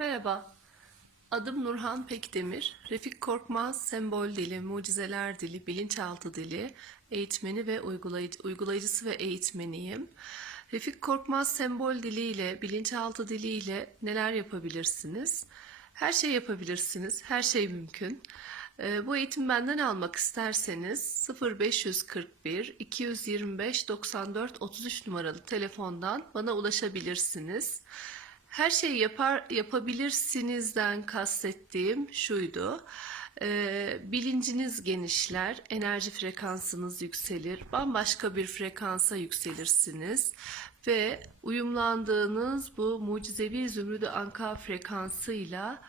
Merhaba, adım Nurhan Pekdemir. Refik Korkmaz, sembol dili, mucizeler dili, bilinçaltı dili eğitmeni ve uygulayıcı, uygulayıcısı ve eğitmeniyim. Refik Korkmaz sembol diliyle, bilinçaltı diliyle neler yapabilirsiniz? Her şey yapabilirsiniz, her şey mümkün. Ee, Bu eğitim benden almak isterseniz 0541 225 94 33 numaralı telefondan bana ulaşabilirsiniz. Her şeyi yapar yapabilirsinizden kastettiğim şuydu. Ee, bilinciniz genişler, enerji frekansınız yükselir, bambaşka bir frekansa yükselirsiniz ve uyumlandığınız bu mucizevi zümrüdü anka frekansıyla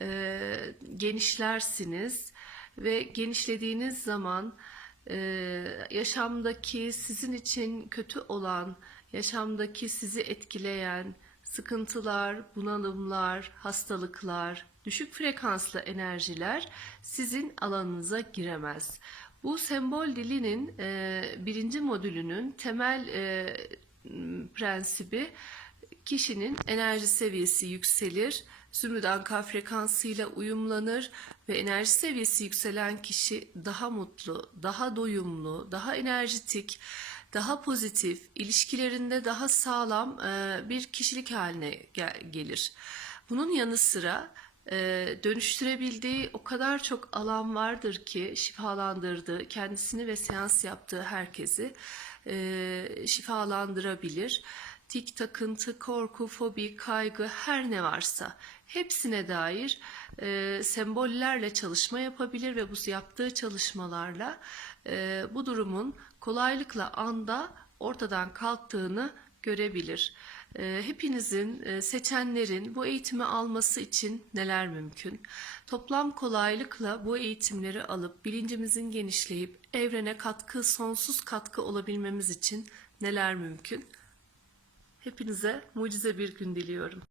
e, genişlersiniz ve genişlediğiniz zaman e, yaşamdaki sizin için kötü olan, yaşamdaki sizi etkileyen sıkıntılar, bunalımlar, hastalıklar, düşük frekanslı enerjiler sizin alanınıza giremez. Bu sembol dilinin e, birinci modülünün temel e, prensibi kişinin enerji seviyesi yükselir, zümrüt anka frekansıyla uyumlanır ve enerji seviyesi yükselen kişi daha mutlu, daha doyumlu, daha enerjitik, daha pozitif, ilişkilerinde daha sağlam e, bir kişilik haline gel- gelir. Bunun yanı sıra e, dönüştürebildiği o kadar çok alan vardır ki şifalandırdığı, kendisini ve seans yaptığı herkesi e, şifalandırabilir. Tik, takıntı, korku, fobi, kaygı her ne varsa hepsine dair e, sembollerle çalışma yapabilir ve bu yaptığı çalışmalarla e, bu durumun kolaylıkla anda ortadan kalktığını görebilir. E, hepinizin, e, seçenlerin bu eğitimi alması için neler mümkün? Toplam kolaylıkla bu eğitimleri alıp bilincimizin genişleyip evrene katkı, sonsuz katkı olabilmemiz için neler mümkün? Hepinize mucize bir gün diliyorum.